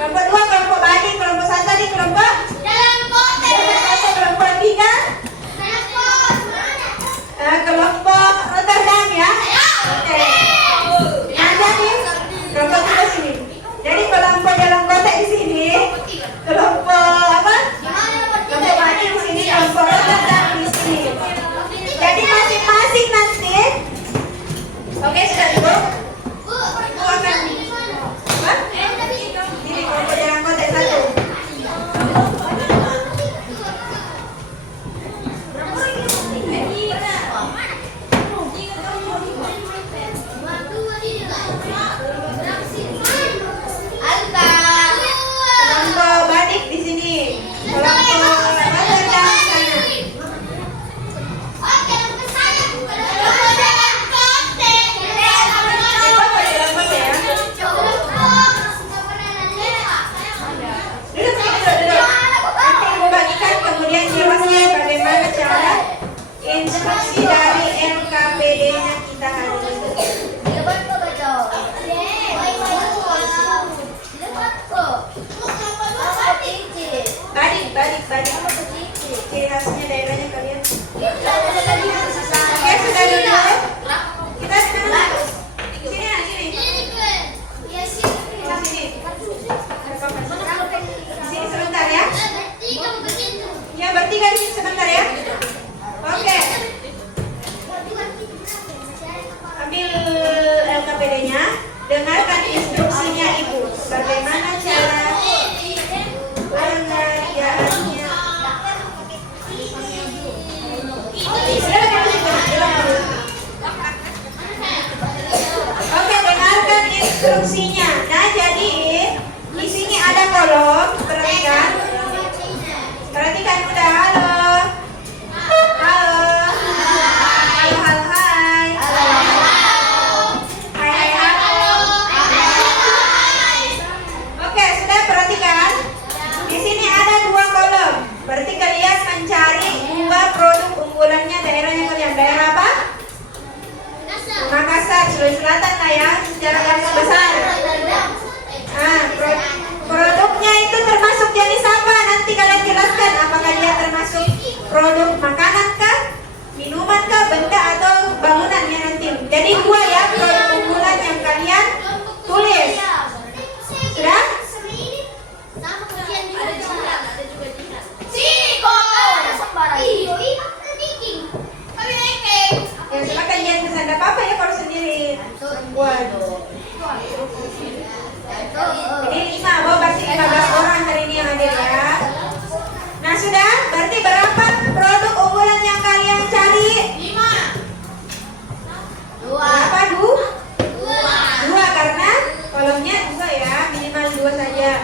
Kelompok 2 kelompok Badi, kelompok 1 tadi kelompok Dalam kotak. kelompok 3 kelompok Rotterdam ya. Oke. Nah, jadi kelompok 3 sini. Jadi kelompok dalam kotak di sini, kelompok apa? Kelompok Badi di sini, kelompok Rotterdam di sini. Jadi masing-masing nanti. Oke, sudah dulu. Ibu akan apa? Ini kelompok dalam kotak 1. Kelompok Badik di sini. Kelompok Rotterdam di sana. Kelompok dalam kotak ya. Duduk. Nanti ibu bagikan kemudian jelasnya bagaimana cara instruksi dari LKPD-nya kita hari ini. Badik. Ciri khasnya daerahnya kalian. Oke, sudah dulu. Kita sekarang sini. Sini sebentar ya. Ya, bertiga di sini sebentar ya. Oke. Ambil LKPD-nya. Dengarkan instruksinya Ibu. Bagaimana cara pengerjaannya. Oke, dengarkan instruksinya. Nah, jadi di sini ada kolom. Perhatikan udah. Halo. Hai. Oke, sudah perhatikan. Di sini ada 2 kolom. Berarti kalian mencari 2 produk unggulannya daerahnya kalian. Daerah apa? Makassar, Sulawesi Selatan lah ya, secara garis besar. Nah, produknya itu termasuk jenis apa? Nanti kalian jelaskan apakah dia termasuk produk makanan kah, minuman kah, benda atau bangunannya nanti. Jadi 2 ya produk unggulan yang kalian tulis. Sudah? Ya silakan jangan pesan apa-apa ya kalau sendiri. Waduh. Ini 5, bawa pasti 15 orang hari ini yang hadir ya. Nah sudah, berarti berapa produk unggulan yang kalian cari? 5. Berapa? 2 karena kolomnya 2 ya, minimal 2 saja.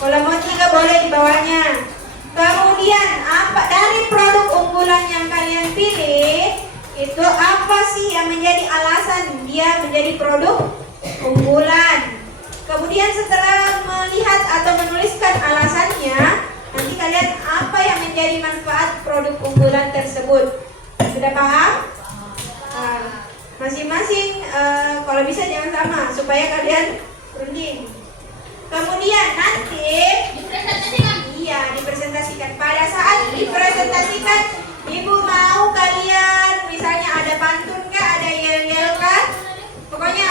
Kalau mau 3 boleh di bawahnya. Kemudian apa dari produk unggulan yang kalian pilih? Itu apa sih yang menjadi alasan dia menjadi produk unggulan? Kemudian setelah melihat atau menuliskan alasannya, nanti kalian apa yang menjadi manfaat produk unggulan tersebut? Sudah paham? Masing-masing kalau bisa jangan sama supaya kalian runding. Kemudian nanti dipresentasikan. Pada saat dipresentasikan, Ibu mau kalian misalnya ada pantun kah, ada yel-yel kah? Pokoknya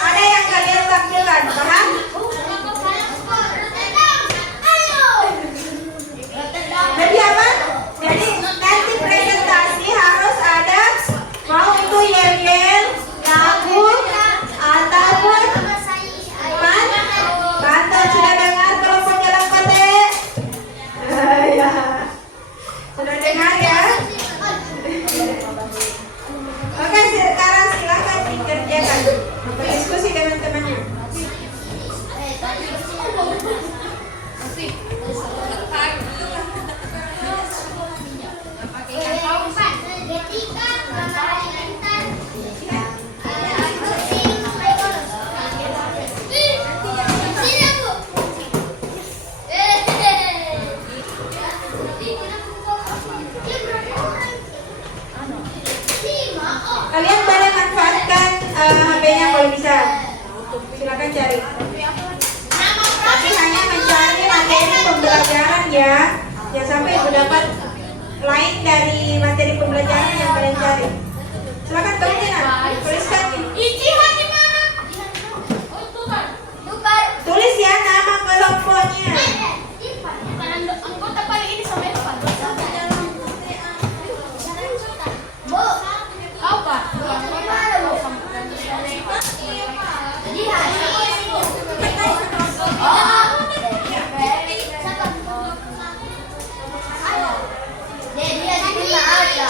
ada yang kalian tampilkan, paham? Jadi apa? Jadi nanti presentasi harus ada mau itu yel-yel, lagu, ataupun pantun. Sudah dengar kelompok jalan ya. Yang sampai ibu dapat lain dari materi pembelajaran yang kalian cari. Silakan Kak Tina, tuliskan. Ijtihad di mana? Oh, tukar. Tukar. Tulis ya nama kelompoknya. Anggota paling ini sama Evan. Bu, kau Kak? Gimana Bu? Jadi dia juga ada.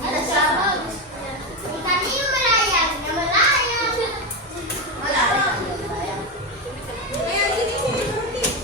Ada sama. Tadi melayang, melayang. Sini, sini, berhenti.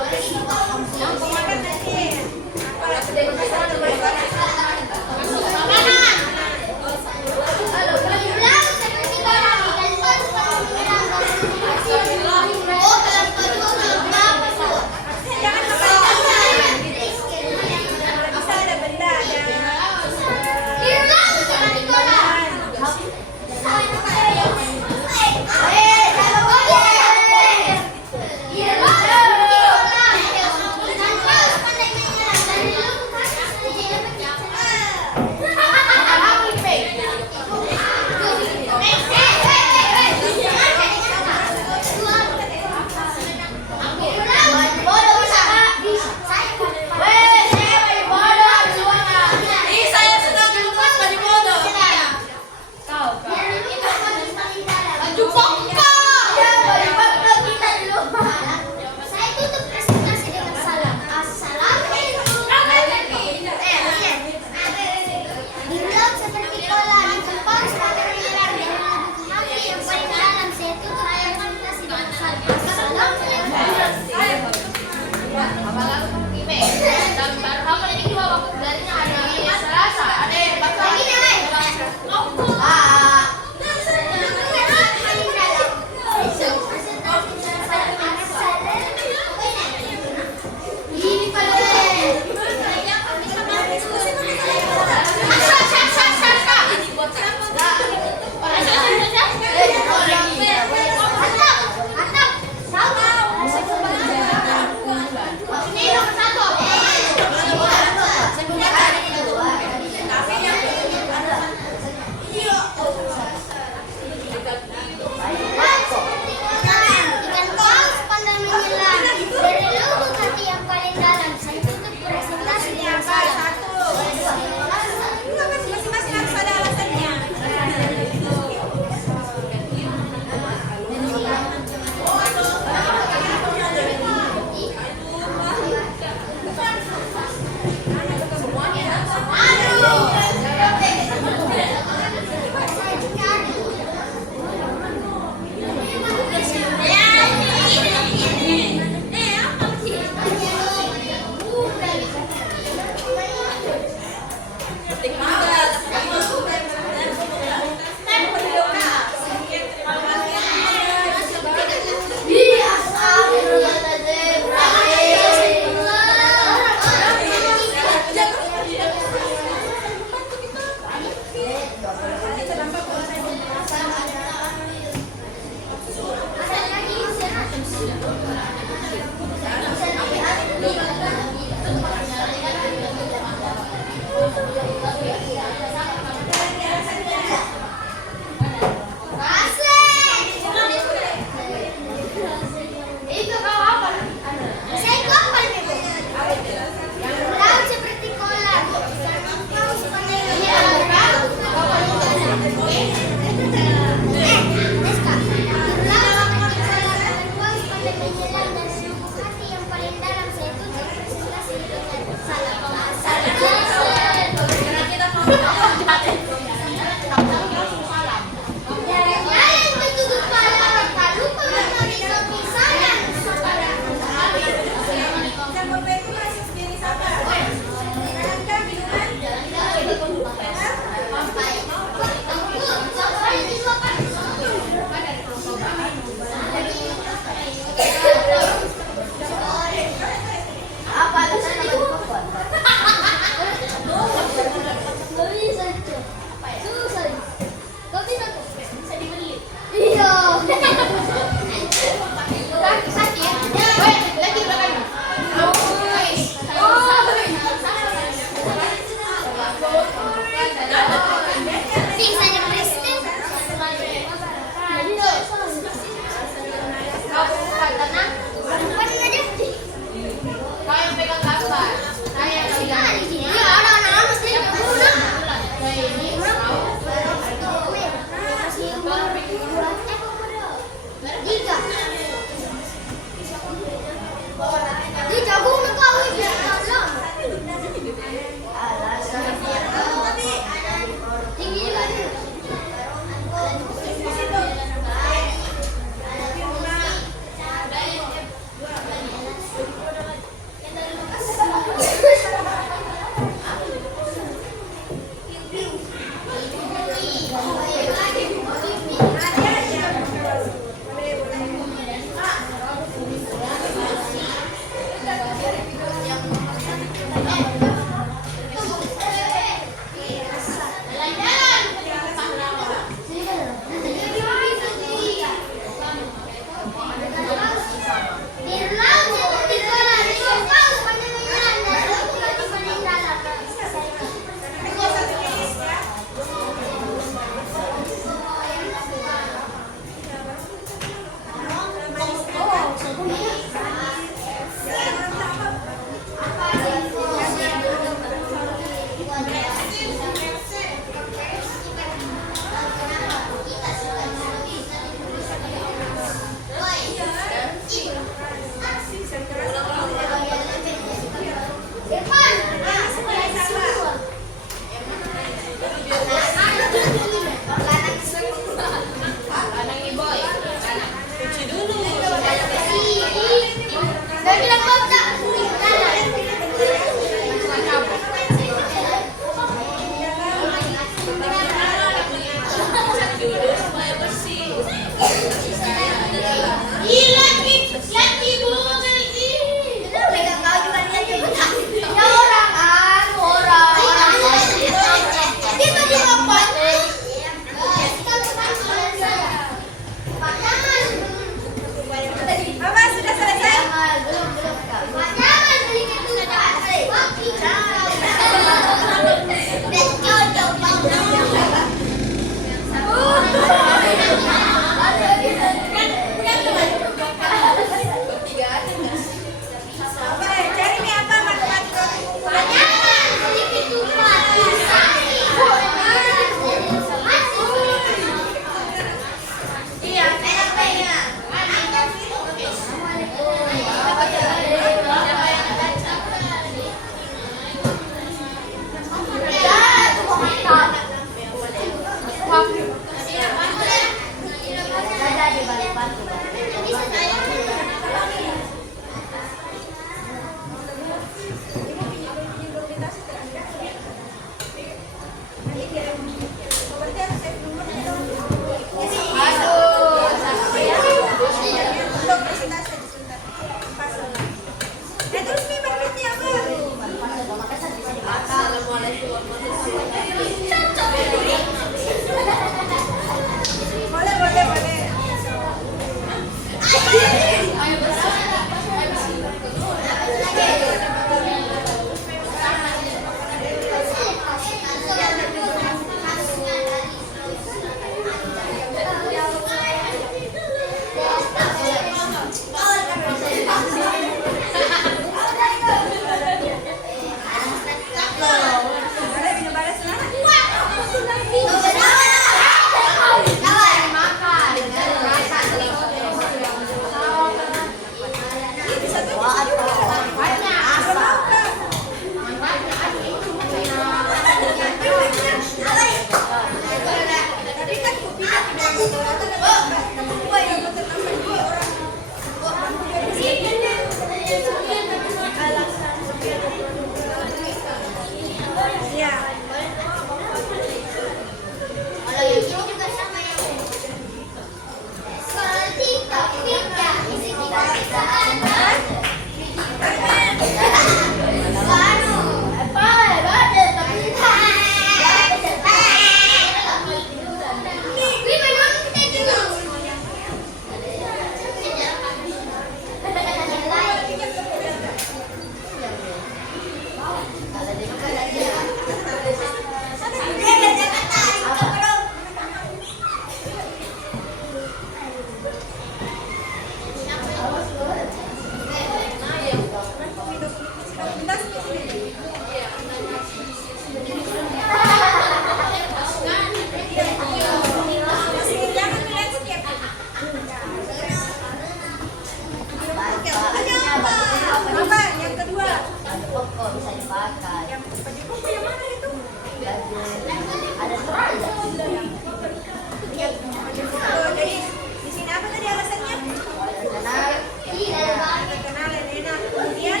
Kita kenalin enak. Kemudian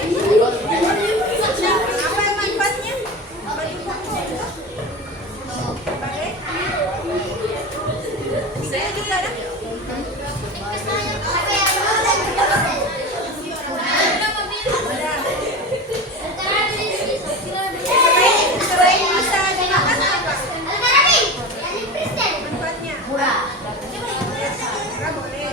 apa yang manfaatnya? Bagi buku itu? Pakai? Saya juga ada. Selain bisa dimakan apa? Manfaatnya? Nggak boleh.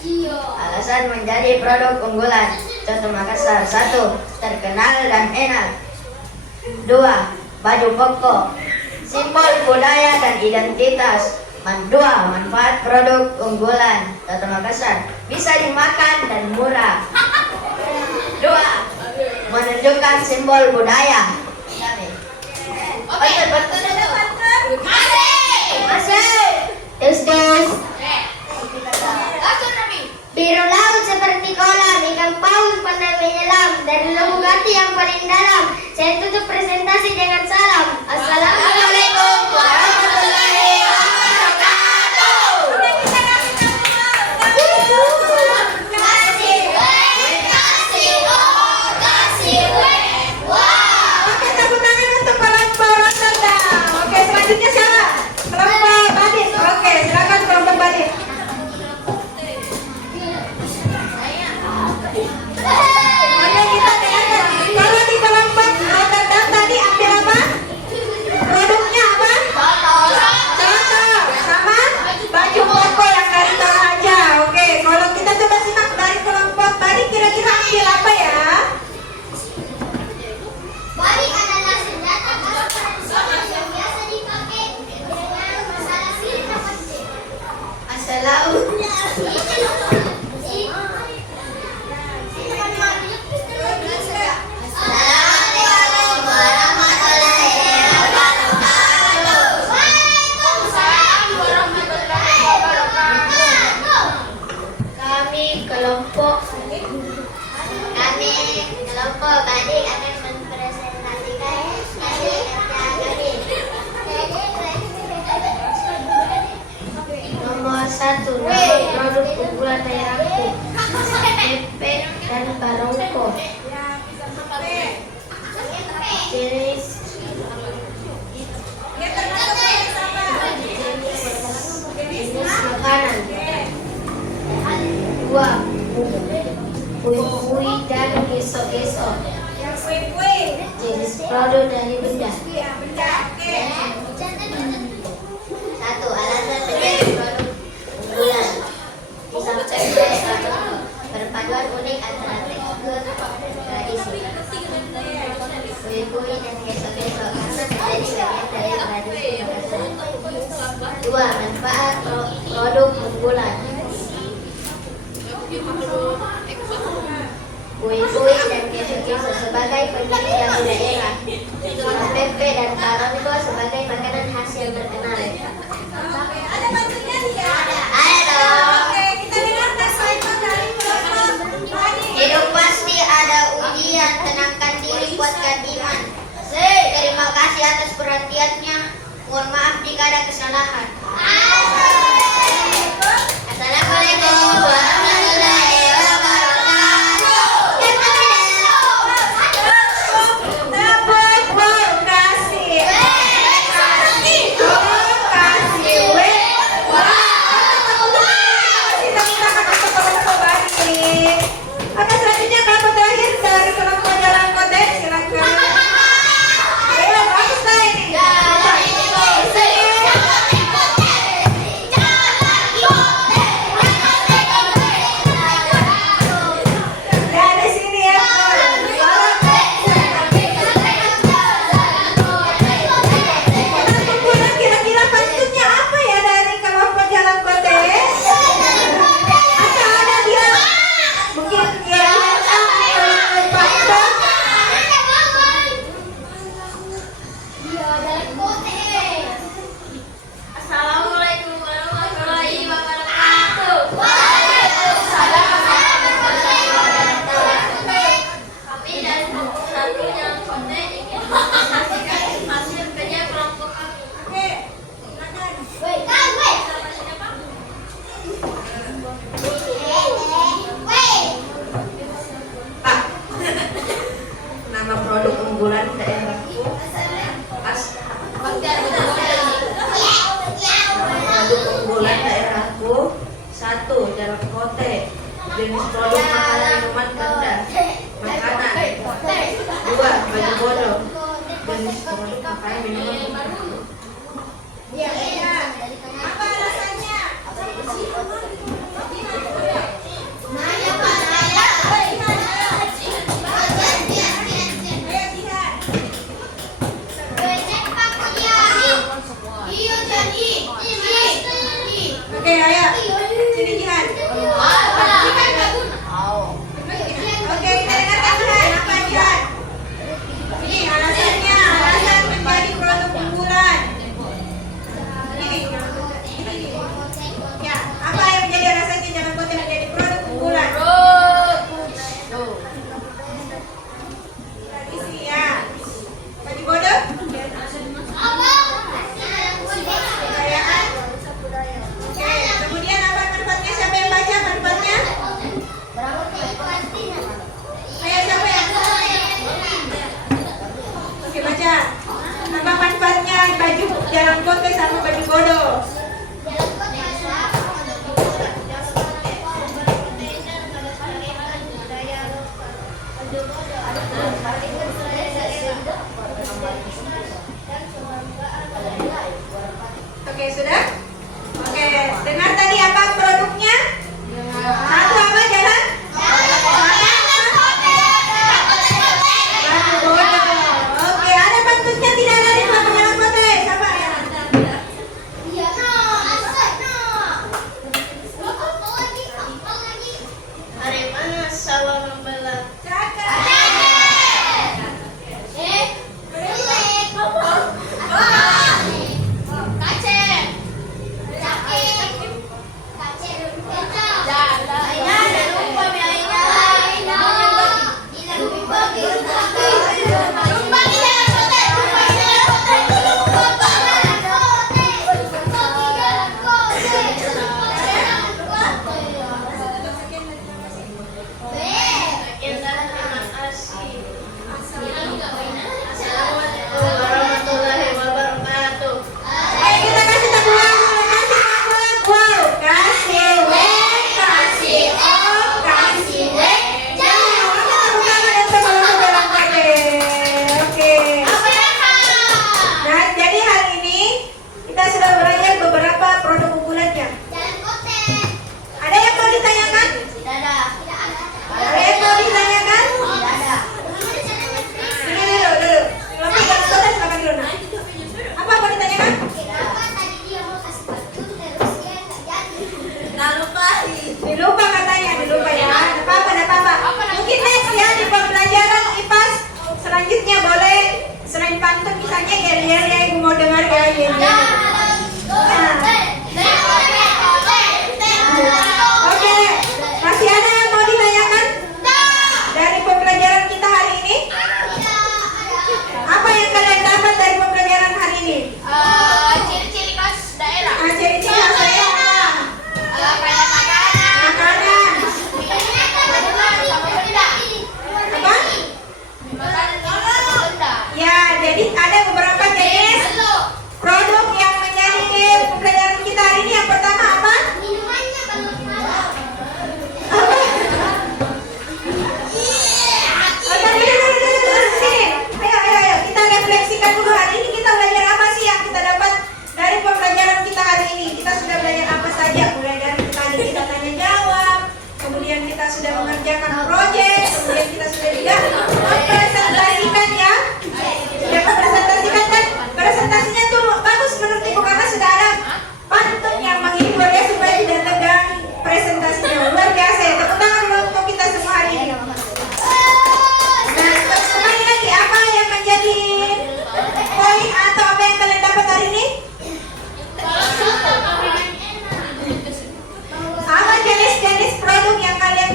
Alasan menjadi produk unggulan Coto Makassar: 1. Terkenal dan enak. 2. Baju koko, simbol budaya dan identitas. 2. Manfaat produk unggulan Coto Makassar: bisa dimakan dan murah. 2. Menunjukkan simbol budaya. Oke, betul itu. Masih. Terus. Biru laut seperti kolam, ikan paus pandai menyelam dari lubuk hati yang paling dalam. Saya tutup presentasi dengan salam. Assalamualaikum warahmatullahi wabarakatuh. Oke, tepuk tangan untuk kelompok Rosenda. Oke, selanjutnya siapa? Kelompok Badit. Oke, silakan kelompok Badit. Oke, kita dengarkan. Kalau di kelompok Rotterdam tadi ambil apa? Produknya apa? Contoh sama baju koko yang dari Toraja. Oke, kalau kita coba simak dari kelompok Badit, kira-kira ambil apa ya? Balik adalah senjata khas tradisional yang biasa dipakai dengan masalah sihir dan pencet. Assalamualaikum warahmatullahi wabarakatuh. Waalaikumsalam warahmatullahi wabarakatuh. Kami kelompok Badit akan mempresentasikan hasil kerja kami. Nomor 1, nama produk unggulan daerahku: pempek dan barongko. Jenis makanan: 2. Kue-kue dan geso-geso. Jenis produk dari benda. 1. Alasan menjadi produk unggulan: disampaikan perpaduan unik antara tekstur tradisi. Kue-kue dan geso-geso karena menjadi bagian dari tradisi Makassar. 2. Manfaat produk unggulan: kue-kue dan kesu-kesu sebagai penunjang daerah. Pempek dan barongko sebagai makanan khas yang terkenal. Ada bantunya tidak? Ada dong. Oke, kita dengarkan statement dari kelompok Badit. Hidup pasti ada ujian, tenangkan diri, kuatkan iman. Terima kasih atas perhatiannya. Mohon maaf jika ada kesalahan. Assalamualaikum warahmatullahi wabarakatuh. Tepuk kasih. Kasih. Kita minta untuk kelompok Badit. Oke, selanjutnya kelompok terakhir dari kelompok Jalan Kote. Silakan. Bagus lah ini. Dari sini ya. Kelompok kira-kira pantutnya apa ya dari kelompok Jalan Kote? Atau ada dia? Mungkin dia pantut. Assalamualaikum warahmatullahi wabarakatuh. Kami dari kelompok 1 Jalan Kote ingin mempresentasikan hasil kerja kelompok kami. Oke, silakan. Pak, nama produk unggulan daerahku. Produk unggulan daerahku: 1. Jalan Kote. Jenis produk makanan minuman rendah. Makanan. 2. Baju bodoh. Jenis produk makanan minuman rendah. Apa alasannya? Salah membelah. Warahmatullahi wabarakatuh. Ayo kita kasih tepuk tangan. Wow, kasih W, kasih O, kasih W. Jangan tepuk tangan dan sebelum belang pakai. Oke. Nah, jadi hari ini kita sudah belajar beberapa produk unggulannya. Ada yang mau ditanyakan? Ada yang mau ditanyakan? Ini dulu. Lalu kalau sudah silakan dulu. Nah. Apa mau ditanyakan? Dilupa katanya, dilupa ya. Ada apa-apa. Mungkin next ya di pembelajaran IPAS selanjutnya boleh selain pantun misalnya yel-yel ya ibu mau dengar ya yel-yel. Oke, masih ada yang mau ditanyakan dari pembelajaran kita hari ini? Apa yang kalian dapat dari pembelajaran hari ini? Ciri-ciri khas daerah. Ciri-ciri khas daerah. Makanan. Apa? Ya, jadi ada beberapa jenis produk yang menjadi pembelajaran kita hari ini. Yang pertama apa? Ayo, kita refleksikan dulu hari ini kita belajar apa sih yang kita dapat dari pembelajaran kita hari ini. Kita sudah belajar apa saja, mulai dari tadi kita tanya jawab, kemudian kita sudah mengerjakan proyek, kemudian kita sudah juga mempresentasikan ya. Sudah mempresentasikan dan presentasinya tuh bagus menurut ibu karena sudah ada pantun yang menghibur ya supaya tidak tegang presentasinya. Luar biasa ya, tepuk tangan dulu untuk kita semua hari ini. Nah, kembali lagi apa yang menjadi poin atau apa yang kalian dapat hari ini? Apa jenis-jenis produk yang kalian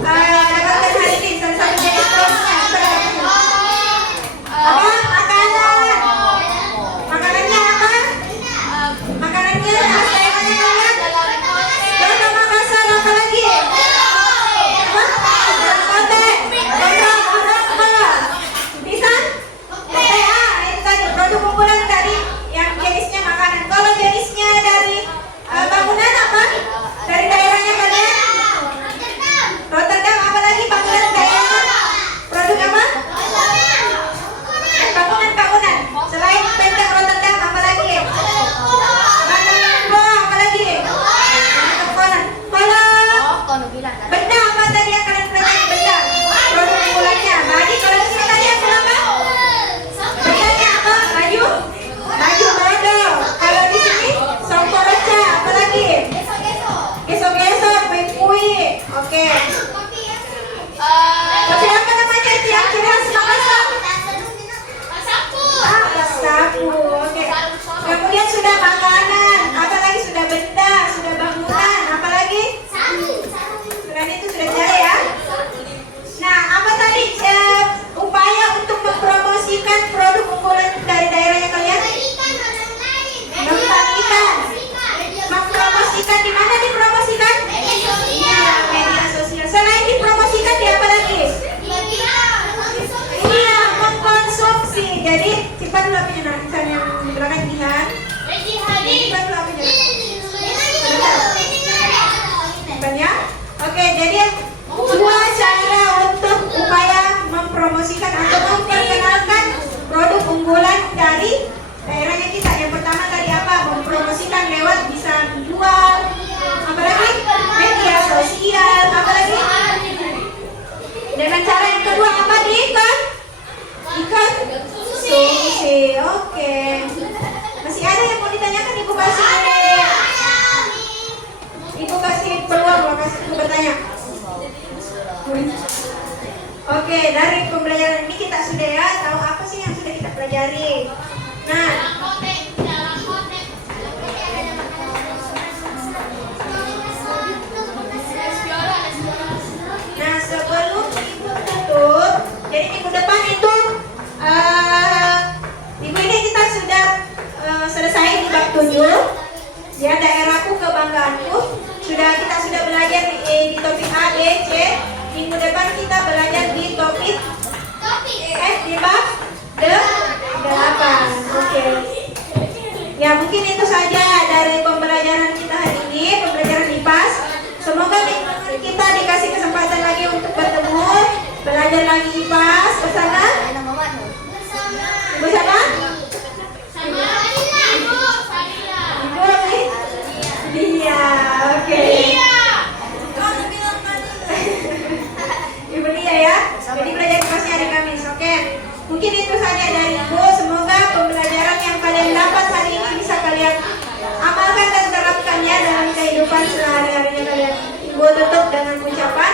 dapatkan hari ini? Salah satu jenis produknya apa? Makanan. Makanannya apa? Makanannya khas daerahnya kalian? Contoh Makassar apa lagi? Kote. Pisang? Itu tadi produk unggulan tadi yang jenisnya makanan. Kalau jenisnya dari bangunan apa? Dari daerahnya kalian? Rotterdam, apa lagi bangunan daerahnya? Produk apa? Bangunan. Selain benteng Rotterdam, apa lagi? Bangunan apa lagi? Kalau benda apa tadi yang kalian pelajari benda? Produk unggulannya. Bagi kalau di sini tadi apa? Bendanya apa? Baju model. Kalau di sini songkoroca, apa lagi? Gesok-gesok, kue. Oke. Tapi apa namanya itu yang ciri khas Makassar? Sapu. Oke. Kemudian sudah makanan, apa lagi? Sudah benda, sudah bangunan, apa lagi? Selain itu sudah jaya ya. Nah, apa tadi upaya untuk mempromosikan produk unggulan dari daerahnya kalian? Mengembang ikan. Mempromosikan di mana dipromosikan? Media sosial. Selain dipromosikan di apa lagi? Iya, mengkonsumsi. Jadi simpan dulu apinya nah, misalnya yang di belakang Jihan. Simpan dulu apinya. Simpan ya. Oke, jadi dua cara untuk upaya mempromosikan atau memperkenalkan produk unggulan dari daerahnya kita. Yang pertama tadi apa? Mempromosikan lewat bisa jual, apalagi media sosial, apalagi dengan cara yang kedua apa? Diikat sushi. Oke. Masih ada yang mau ditanyakan? Ibu kasih peluang, kasih ibu bertanya. Oke, dari pembelajaran ini kita sudah ya tahu apa sih yang sudah kita pelajari. Nah, sebelum ibu tutup, jadi minggu depan itu minggu ini kita sudah selesai di bab 7. Ya, daerahku kebanggaanku. Kita sudah belajar di topik A, B, C. Minggu depan kita belajar di topik di bab 8. Oke. Ya, mungkin itu saja dari pembelajaran kita hari ini, pembelajaran IPAS. Semoga minggu kita dikasih kesempatan lagi untuk bertemu, belajar lagi IPAS bersama. Bersama? Ibu. Iya, oke. Ibu Lia ya. Jadi belajar IPAS-nya hari Kamis, oke. Mungkin itu saja dari Ibu. Semoga pembelajaran yang kalian dapat hari ini bisa kalian amalkan dan terapkannya dalam kehidupan sehari-harinya kalian. Ibu tutup dengan ucapan